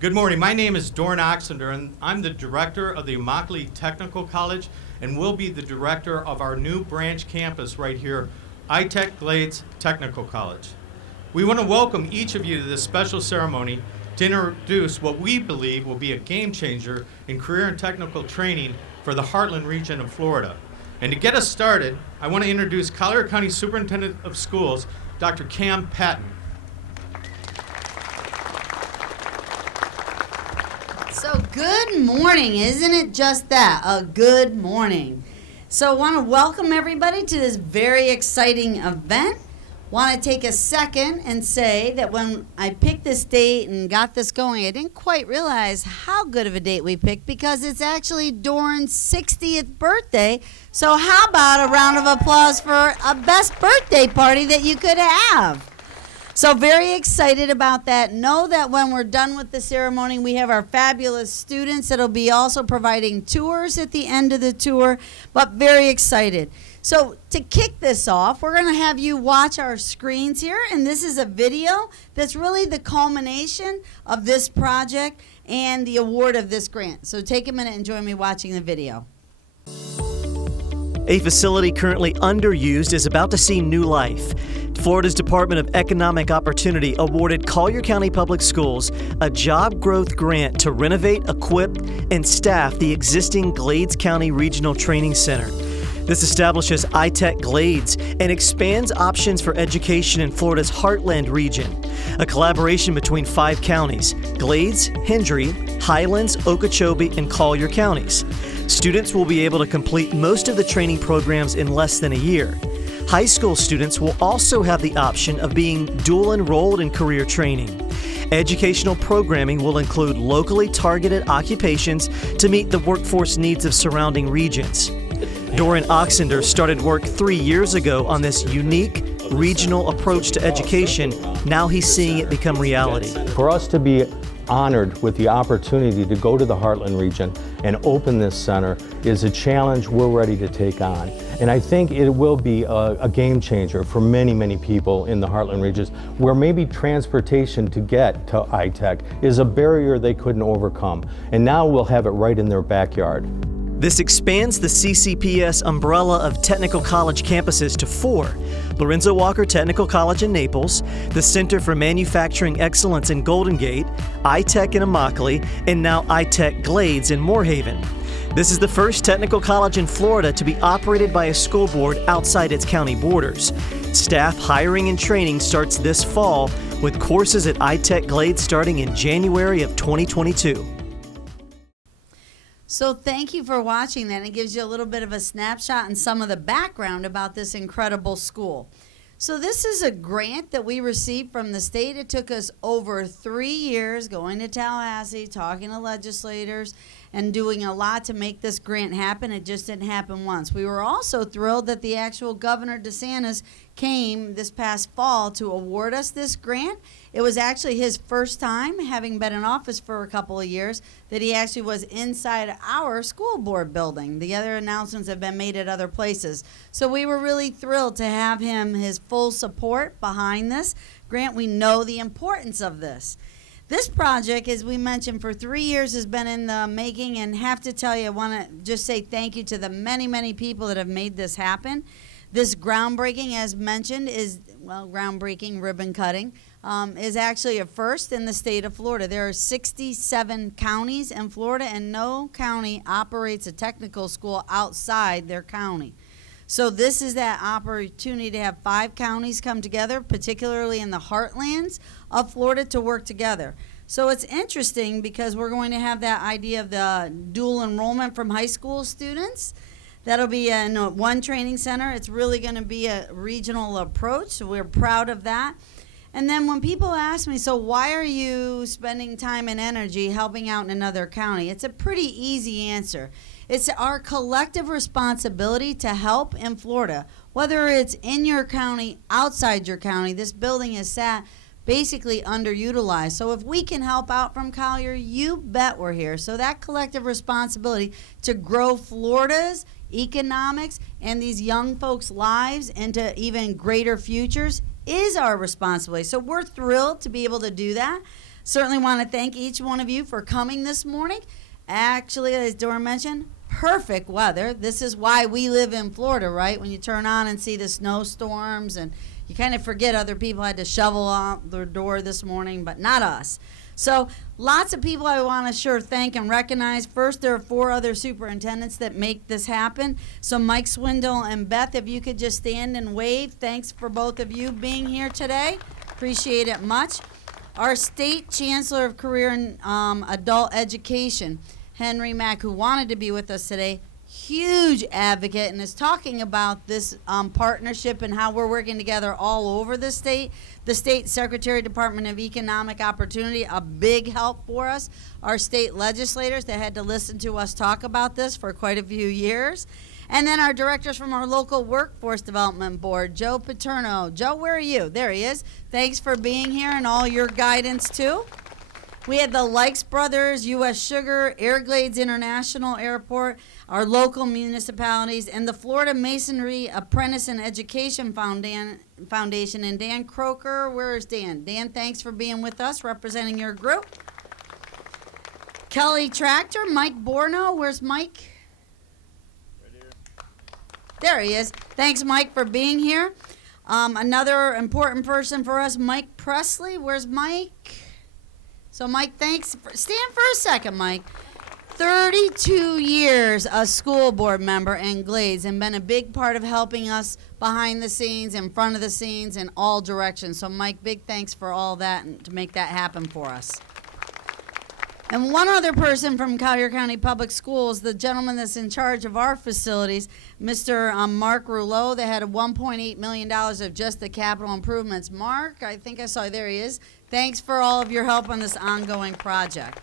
Good morning. My name is Dorn Oxender, and I'm the director of the Immokalee Technical College, and will be the director of our new branch campus right here, iTech Glades Technical College. We want to welcome each of you to this special ceremony to introduce what we believe will be a game changer in career and technical training for the Heartland region of Florida. And to get us started, I want to introduce Collier County Superintendent of Schools, Dr. Cam Patton. So good morning, isn't it just that, a good morning? So I want to welcome everybody to this very exciting event. Want to take a second and say that when I picked this date and got this going, I didn't quite realize how good of a date we picked because it's actually Dorn's 60th birthday. So how about a round of applause for a best birthday party that you could have? So very excited about that. Know that when we're done with the ceremony, we have our fabulous students that'll be also providing tours at the end of the tour, but very excited. So to kick this off, we're going to have you watch our screens here, and this is a video that's really the culmination of this project and the award of this grant. So take a minute and join me watching the video. A facility currently underused is about to see new life. Florida's Department of Economic Opportunity awarded Collier County Public Schools a job growth grant to renovate, equip, and staff the existing Glades County Regional Training Center. This establishes iTech Glades and expands options for education in Florida's Heartland region, a collaboration between 5 counties: Glades, Hendry, Highlands, Okeechobee, and Collier counties. Students will be able to complete most of the training programs in less than a year. High school students will also have the option of being dual enrolled in career training. Educational programming will include locally targeted occupations to meet the workforce needs of surrounding regions. Doran Oxender started work 3 years ago on this unique regional approach to education. Now he's seeing it become reality. For us to be honored with the opportunity to go to the Heartland region and open this center is a challenge we're ready to take on. And I think it will be a game changer for many, many people in the Heartland regions where maybe transportation to get to iTech is a barrier they couldn't overcome. And now we'll have it right in their backyard. This expands the CCPS umbrella of technical college campuses to 4. Lorenzo Walker Technical College in Naples, the Center for Manufacturing Excellence in Golden Gate, iTech in Immokalee, and now iTech Glades in Moorhaven. This is the first technical college in Florida to be operated by a school board outside its county borders. Staff hiring and training starts this fall, with courses at iTech Glades starting in January of 2022. So thank you for watching that. It gives you a little bit of a snapshot and some of the background about this incredible school. So this is a grant that we received from the state. It took us over 3 years going to Tallahassee, talking to legislators, and doing a lot to make this grant happen. It just didn't happen once. We were also thrilled that the actual Governor DeSantis came this past fall to award us this grant. It was actually his first time, having been in office for a couple of years, that he actually was inside our school board building. The other announcements have been made at other places. So we were really thrilled to have him, his full support behind this grant. We know the importance of this. This project, as we mentioned, for 3 years has been in the making, and have to tell you, I want to just say thank you to the many, many people that have made this happen. This groundbreaking, as mentioned, is, well, groundbreaking ribbon cutting, is actually a first in the state of Florida. There are 67 counties in Florida, and no county operates a technical school outside their county. So this is that opportunity to have 5 counties come together, particularly in the heartlands of Florida, to work together. So it's interesting because we're going to have that idea of the dual enrollment from high school students. That'll be in one training center. It's really going to be a regional approach, so we're proud of that. And then when people ask me, so why are you spending time and energy helping out in another county? It's a pretty easy answer. It's our collective responsibility to help in Florida, whether it's in your county, outside your county. This building is sat basically underutilized. So if we can help out from Collier, you bet we're here. So that collective responsibility to grow Florida's economics and these young folks' lives into even greater futures is our responsibility. So we're thrilled to be able to do that. Certainly want to thank each one of you for coming this morning. Actually, as Dora mentioned, perfect weather. This is why we live in Florida, right? When you turn on and see the snowstorms, and you kind of forget other people had to shovel out their door this morning, but not us. So lots of people I want to thank and recognize. First, there are 4 other superintendents that make this happen. So Mike Swindle and Beth, if you could just stand and wave. Thanks for both of you being here today. Appreciate it much. Our State Chancellor of Career and Adult Education, Henry Mack, who wanted to be with us today, huge advocate and is talking about this partnership and how we're working together all over the state. The State Secretary, Department of Economic Opportunity, a big help for us. Our state legislators that had to listen to us talk about this for quite a few years. And then our directors from our local workforce development board, Joe Paterno. Joe, where are you? There he is. Thanks for being here and all your guidance too. We had the Likes Brothers, U.S. Sugar, Airglades International Airport, our local municipalities, and the Florida Masonry Apprentice and Education Foundation. And Dan Croker, where is Dan? Dan, thanks for being with us, representing your group. Kelly Tractor, Mike Borno, where's Mike? Right here. There he is. Thanks, Mike, for being here. Another important person for us, Mike Presley. Where's Mike? So, Mike, thanks. Stand for a second, Mike. 32 years a school board member in Glades and been a big part of helping us behind the scenes, in front of the scenes, in all directions. So, Mike, big thanks for all that and to make that happen for us. And one other person from Collier County Public Schools, the gentleman that's in charge of our facilities, Mr. Mark Rouleau, that had a $1.8 million of just the capital improvements. Mark, I think I saw, there he is. Thanks for all of your help on this ongoing project.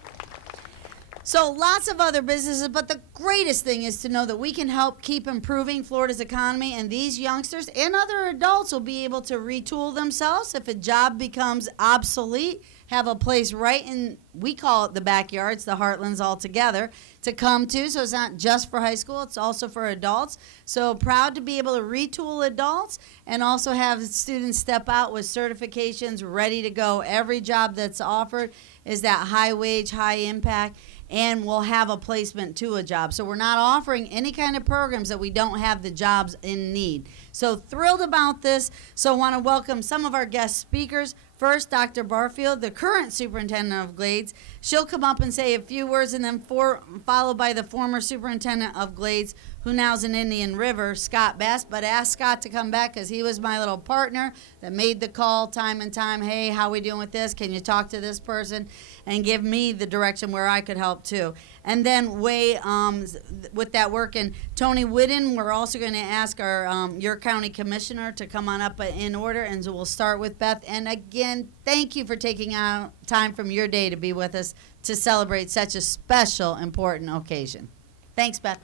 So lots of other businesses, but the greatest thing is to know that we can help keep improving Florida's economy, and these youngsters and other adults will be able to retool themselves if a job becomes obsolete, have a place right in, we call it the backyards, the Heartlands all together, to come to. So it's not just for high school, it's also for adults. So proud to be able to retool adults and also have students step out with certifications ready to go. Every job that's offered is that high wage, high impact, and we'll have a placement to a job. So we're not offering any kind of programs that we don't have the jobs in need. So thrilled about this. So I want to welcome some of our guest speakers. First, Dr. Barfield, the current superintendent of Glades. She'll come up and say a few words, and then followed by the former superintendent of Glades, who now's in Indian River, Scott Bass. But ask Scott to come back because he was my little partner that made the call time and time. Hey, how we doing with this? Can you talk to this person? And give me the direction where I could help too. And then with that work. And Tony Whitten, we're also going to ask our your county commissioner to come on up in order. And so we'll start with Beth. And again, thank you for taking out time from your day to be with us to celebrate such a special, important occasion. Thanks, Beth.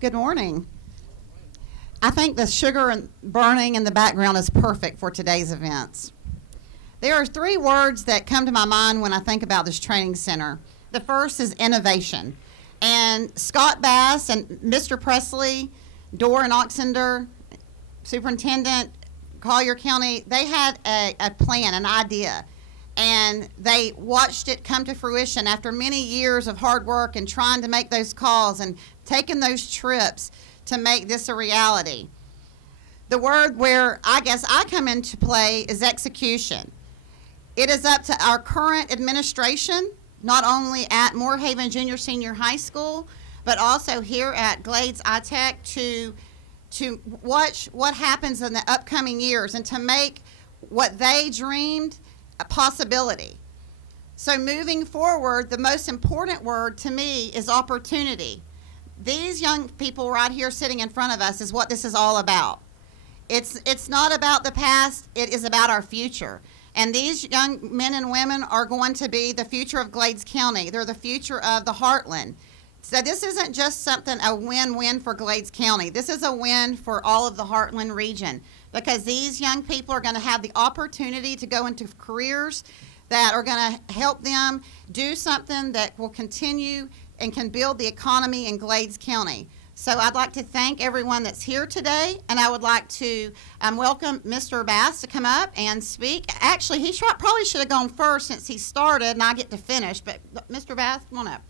Good morning. I think the sugar and burning in the background is perfect for today's events. There are 3 words that come to my mind when I think about this training center. The first is innovation. And Scott Bass and Mr. Presley, Dora and Oxender, Superintendent, Collier County, they had a plan, an idea. And they watched it come to fruition after many years of hard work and trying to make those calls and taking those trips to make this a reality. The word where I guess I come into play is execution. It is up to our current administration, not only at Moorhaven Junior Senior High School, but also here at Glades iTech to watch what happens in the upcoming years and to make what they dreamed a possibility. So moving forward, the most important word to me is opportunity. These young people right here sitting in front of us is what this is all about. It's not about the past, it is about our future. And these young men and women are going to be the future of Glades County. They're the future of the Heartland. So this isn't just a win-win for Glades County. This is a win for all of the Heartland region because these young people are going to have the opportunity to go into careers that are going to help them do something that will continue and can build the economy in Glades County. So I'd like to thank everyone that's here today, and I would like to welcome Mr. Bass to come up and speak. Actually, he probably should have gone first since he started, and I get to finish. But Mr. Bass, come on up.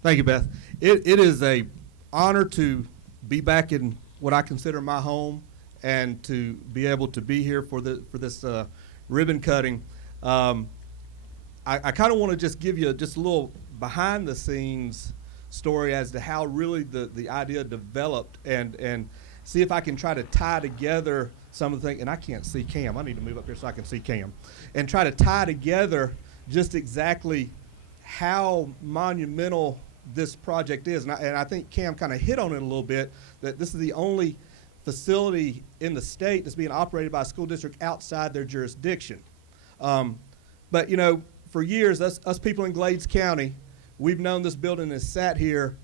Thank you, Beth. It is a honor to be back in what I consider my home and to be able to be here for this ribbon cutting. I kind of want to just give you just a little behind the scenes story as to how really the idea developed and see if I can try to tie together some of the things. And I can't see Cam. I need to move up here so I can see Cam. And try to tie together just exactly how monumental this project is. And I think Cam kind of hit on it a little bit, that this is the only facility in the state that's being operated by a school district outside their jurisdiction. But, you know, for years, us people in Glades County, we've known this building has sat here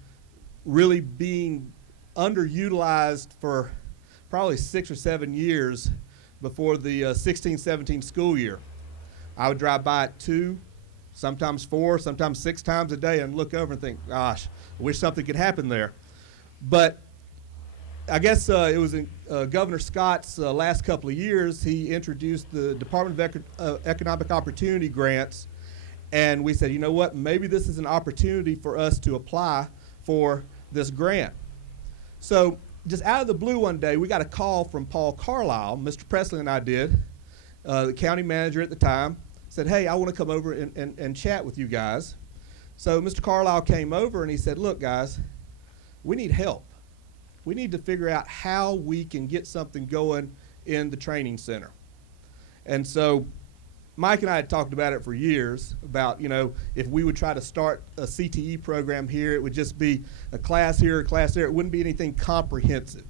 really being underutilized for probably 6 or 7 years before the 16-17 school year. I would drive by it 2, sometimes 4, sometimes 6 times a day and look over and think, gosh, I wish something could happen there. But I guess it was in Governor Scott's last couple of years, he introduced the Department of Economic Opportunity grants, and we said, you know what, maybe this is an opportunity for us to apply for this grant. So just out of the blue one day, we got a call from Paul Carlisle, Mr. Presley and I did, the county manager at the time, said, hey, I want to come over and chat with you guys. So Mr. Carlisle came over and he said, look, guys, we need help. We need to figure out how we can get something going in the training center. And so Mike and I had talked about it for years, about, you know, if we would try to start a CTE program here, it would just be a class here, a class there. It wouldn't be anything comprehensive,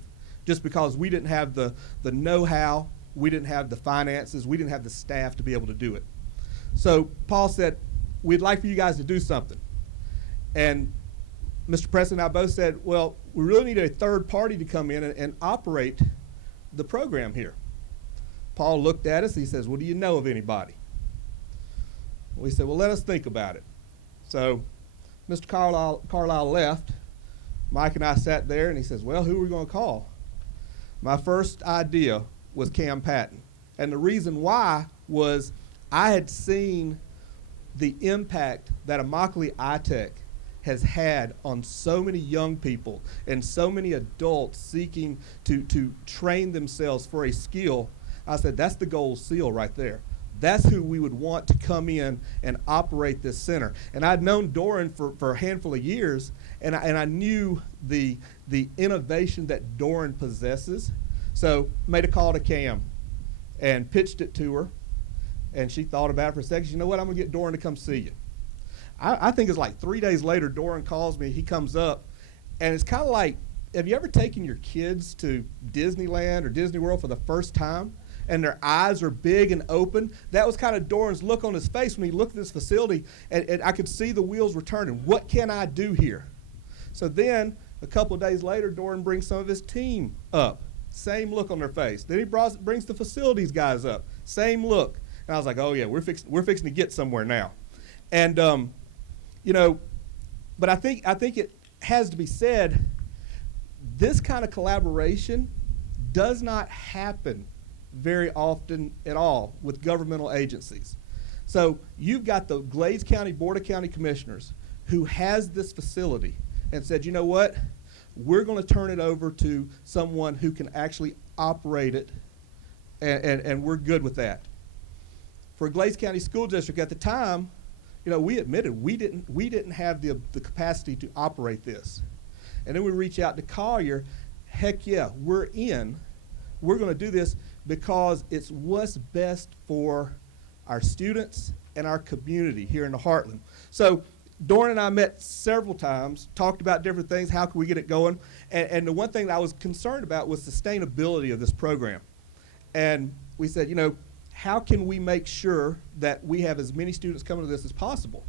just because we didn't have the know-how, we didn't have the finances, we didn't have the staff to be able to do it. So Paul said, we'd like for you guys to do something. And Mr. Presley and I both said, well, we really need a third party to come in and operate the program here. Paul looked at us, he says, well, do you know of anybody? We said, well, let us think about it. So Mr. Carlisle left. Mike and I sat there, and he says, well, who are we going to call? My first idea was Cam Patton. And the reason why was I had seen the impact that Immokalee iTech has had on so many young people and so many adults seeking to train themselves for a skill. I said, that's the gold seal right there. That's who we would want to come in and operate this center. And I'd known Doran for a handful of years, and I knew the innovation that Doran possesses. So made a call to Cam and pitched it to her, and she thought about it for a second. She said, you know what, I'm going to get Doran to come see you. I think it's like 3 days later, Doran calls me, he comes up, and it's kind of like, have you ever taken your kids to Disneyland or Disney World for the first time, and their eyes are big and open? That was kind of Doran's look on his face when he looked at this facility, and I could see the wheels were turning. What can I do here? So then, a couple of days later, Doran brings some of his team up. Same look on their face. Then he brings the facilities guys up. Same look. And I was like, oh yeah, we're fixing to get somewhere now. And you know, but I think it has to be said, this kind of collaboration does not happen very often at all with governmental agencies. So you've got the Glades County Board of County Commissioners who has this facility and said, you know what, we're going to turn it over to someone who can actually operate it, and we're good with that. For Glades County School District at the time, you know, we admitted we didn't have the capacity to operate this. And then we reach out to Collier, heck yeah, we're in. We're going to do this because it's what's best for our students and our community here in the Heartland. So Doran and I met several times, talked about different things, how can we get it going, and the one thing that I was concerned about was sustainability of this program. And we said, you know, how can we make sure that we have as many students coming to this as possible?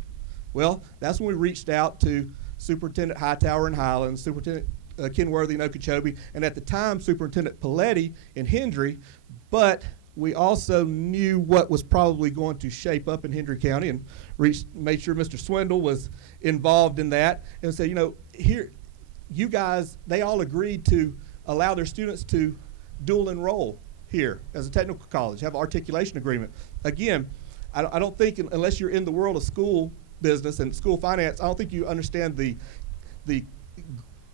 Well, that's when we reached out to Superintendent Hightower in Highlands, Superintendent Kenworthy in Okeechobee, and at the time, Superintendent Paletti in Hendry. But we also knew what was probably going to shape up in Hendry County, and made sure Mr. Swindle was involved in that, and said, here, you guys, they all agreed to allow their students to dual enroll here as a technical college, have articulation agreement. Again, I don't think, unless you're in the world of school business and school finance, I don't think you understand the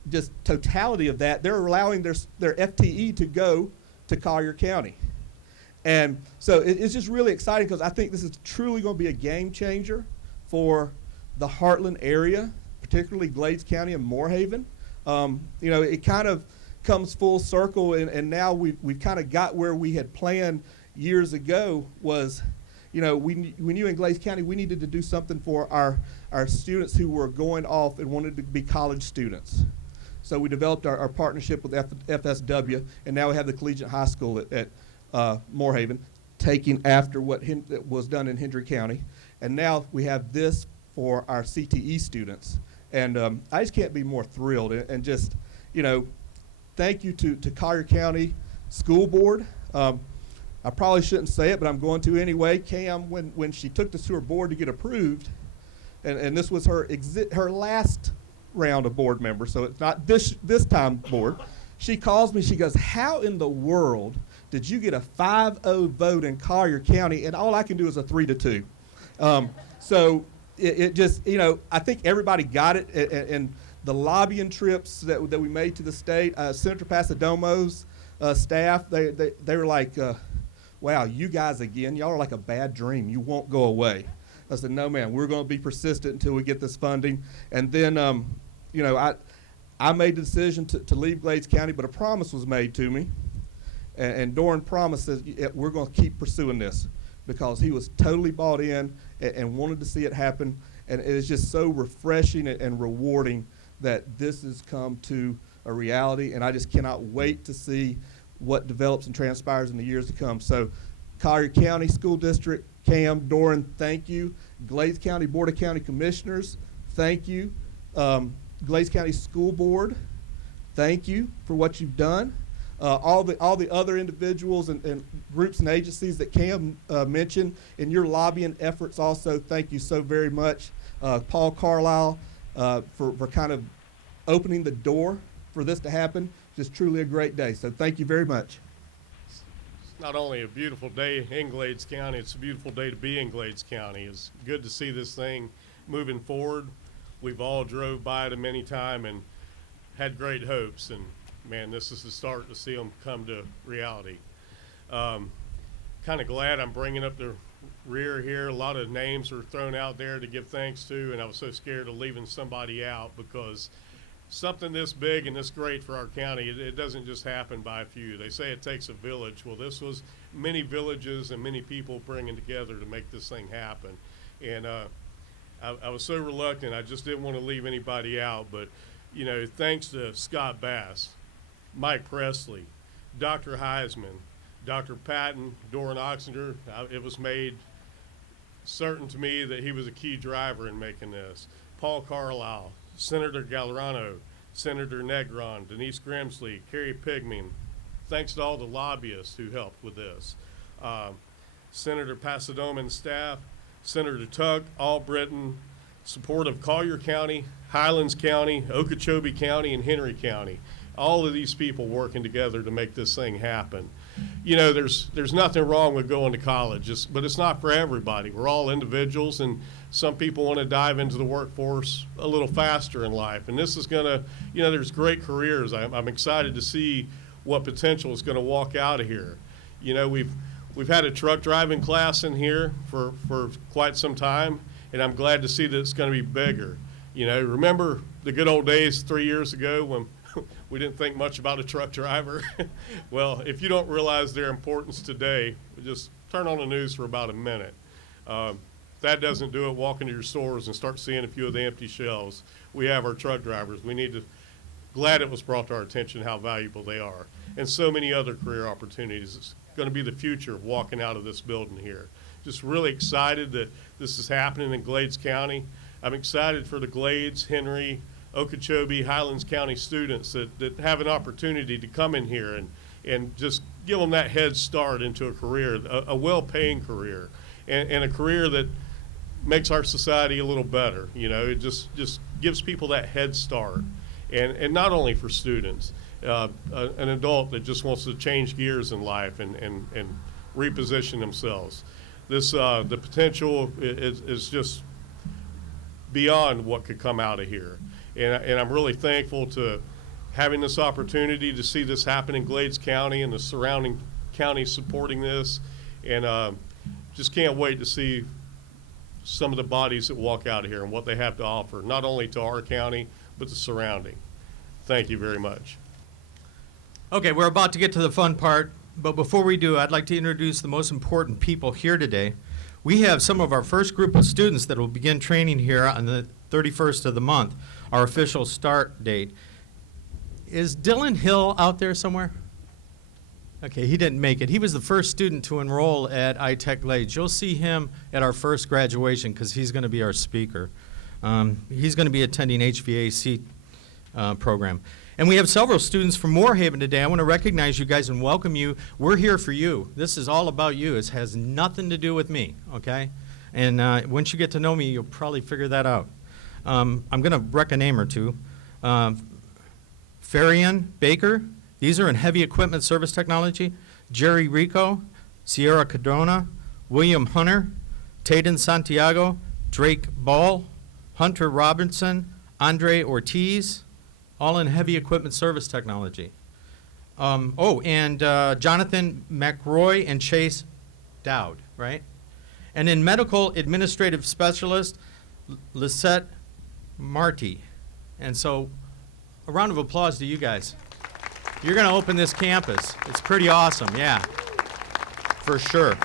just totality of that. They're allowing their FTE to go to Collier County. And so it's just really exciting, because I think this is truly going to be a game changer for the Heartland area, particularly Glades County and Moorhaven. It kind of comes full circle, and now we've kind of got where we had planned years ago. Was, we knew in Glades County we needed to do something for our students who were going off and wanted to be college students. So we developed our partnership with FSW, and now we have the Collegiate High School at Moorhaven, taking after what was done in Hendry County. And now we have this for our CTE students. And I just can't be more thrilled. And just, thank you to Collier County School Board. I probably shouldn't say it, but I'm going to anyway. Cam, when she took this to her board to get approved, and this was her last round of board members, so it's not this time board. She calls me, she goes, how in the world did you get a 5-0 vote in Collier County, and all I can do is a 3-2? So it just, I think everybody got it, and the lobbying trips that we made to the state, Senator Pasadomo's staff, they were like, wow, you guys again, y'all are like a bad dream. You won't go away. I said, no, man, we're going to be persistent until we get this funding. And then, I made the decision to leave Glades County, but a promise was made to me. And Doran promises we're going to keep pursuing this, because he was totally bought in and wanted to see it happen. And it is just so refreshing and rewarding that this has come to a reality. And I just cannot wait to see what develops and transpires in the years to come. So Collier County School District, Cam, Doran, thank you. Glades County Board of County Commissioners, thank you. Glades County School Board, thank you for what you've done. All the other individuals and groups and agencies that Cam mentioned in your lobbying efforts also, thank you so very much. Paul Carlisle, for kind of opening the door for this to happen. Just truly a great day. So thank you very much. It's not only a beautiful day in Glades County, it's a beautiful day to be in Glades County. It's good to see this thing moving forward. We've all drove by it many times and had great hopes, and man, this is the start to see them come to reality. Kind of glad I'm bringing up the rear here. A lot of names were thrown out there to give thanks to, and I was so scared of leaving somebody out, because something this big and this great for our county, it doesn't just happen by a few. They say it takes a village. Well, this was many villages and many people bringing together to make this thing happen. And I was so reluctant. I just didn't want to leave anybody out. But, thanks to Scott Bass, Mike Presley, Dr. Heisman, Dr. Patton, Doran Oxender, it was made certain to me that he was a key driver in making this. Paul Carlisle, Senator Gallerano, Senator Negron, Denise Grimsley, Carrie Pigman. Thanks to all the lobbyists who helped with this. Senator Pasadoma and staff, Senator Tuck, Albritton, support of Collier County, Highlands County, Okeechobee County, and Henry County. All of these people working together to make this thing happen. There's nothing wrong with going to college, but it's not for everybody. We're all individuals, and some people want to dive into the workforce a little faster in life. And this is going to, there's great careers. I'm excited to see what potential is going to walk out of here. We've had a truck driving class in here for quite some time, and I'm glad to see that it's going to be bigger. Remember the good old days 3 years ago when we didn't think much about a truck driver? Well, if you don't realize their importance today, just turn on the news for about a minute. If that doesn't do it, walk into your stores and start seeing a few of the empty shelves. We have our truck drivers. We need to, glad it was brought to our attention how valuable they are. And so many other career opportunities. It's going to be the future of walking out of this building here. Just really excited that this is happening in Glades County. I'm excited for the Glades, Henry, Okeechobee, Highlands County students that have an opportunity to come in here and just give them that head start into a career, a well-paying career, and a career that makes our society a little better. You know, it just gives people that head start, and not only for students, an adult that just wants to change gears in life and reposition themselves. This the potential is just beyond what could come out of here, and I'm really thankful to having this opportunity to see this happen in Glades County and the surrounding counties supporting this, and just can't wait to see some of the bodies that walk out of here and what they have to offer, not only to our county, but the surrounding. Thank you very much. Okay, we're about to get to the fun part, but before we do, I'd like to introduce the most important people here today. We have some of our first group of students that will begin training here on the 31st of the month, our official start date. Is Dylan Hill out there somewhere? Okay, he didn't make it. He was the first student to enroll at iTech Glades. You'll see him at our first graduation because he's going to be our speaker. He's going to be attending HVAC program. And we have several students from Moorhaven today. I want to recognize you guys and welcome you. We're here for you. This is all about you. It has nothing to do with me, okay? And once you get to know me, you'll probably figure that out. I'm going to wreck a name or two. Farian Baker, these are in heavy equipment service technology. Jerry Rico, Sierra Cadona, William Hunter, Tayden Santiago, Drake Ball, Hunter Robinson, Andre Ortiz, all in heavy equipment service technology. And Jonathan McRoy and Chase Dowd, right? And in medical administrative specialist, Lisette Marty. And so a round of applause to you guys. You're going to open this campus. It's pretty awesome, yeah, for sure.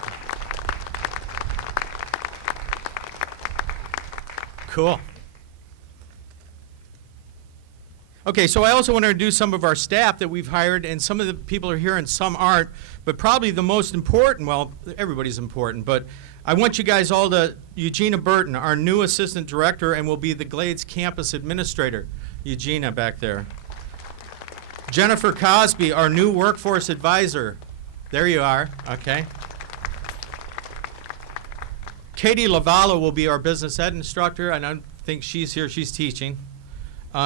Cool. Okay, so I also want to introduce some of our staff that we've hired, and some of the people are here and some aren't, but probably the most important, well, everybody's important, but I want you guys all to, Eugenia Burton, our new assistant director, and will be the Glades campus administrator. Eugenia back there. Jennifer Cosby, our new workforce advisor. There you are, okay. Katie Lavala will be our business ed instructor. I don't think she's here, she's teaching.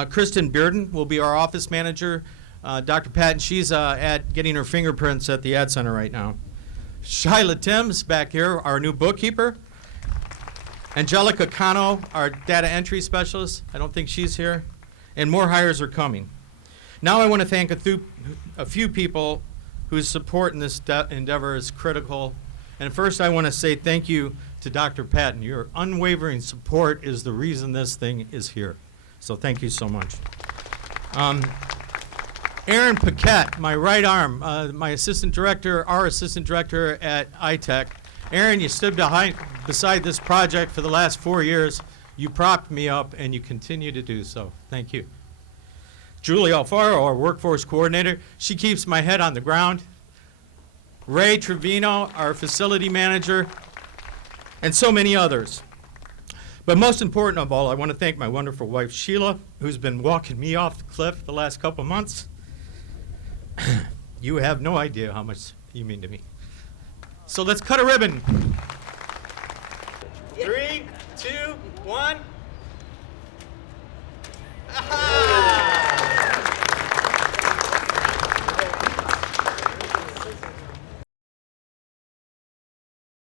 Kristen Bearden will be our office manager. Dr. Patton, she's at getting her fingerprints at the Ed Center right now. Shyla Timms back here, our new bookkeeper. Angelica Cano, our data entry specialist. I don't think she's here. And more hires are coming. Now I want to thank a few people whose support in this endeavor is critical. And first I want to say thank you to Dr. Patton. Your unwavering support is the reason this thing is here. So thank you so much. Aaron Paquette, my right arm, my assistant director, our assistant director at iTech. Aaron, you stood beside this project for the last 4 years. You propped me up, and you continue to do so. Thank you. Julie Alfaro, our workforce coordinator. She keeps my head on the ground. Ray Trevino, our facility manager, and so many others. But most important of all, I want to thank my wonderful wife, Sheila, who's been walking me off the cliff the last couple months. You have no idea how much you mean to me. So let's cut a ribbon. 3, 2, 1.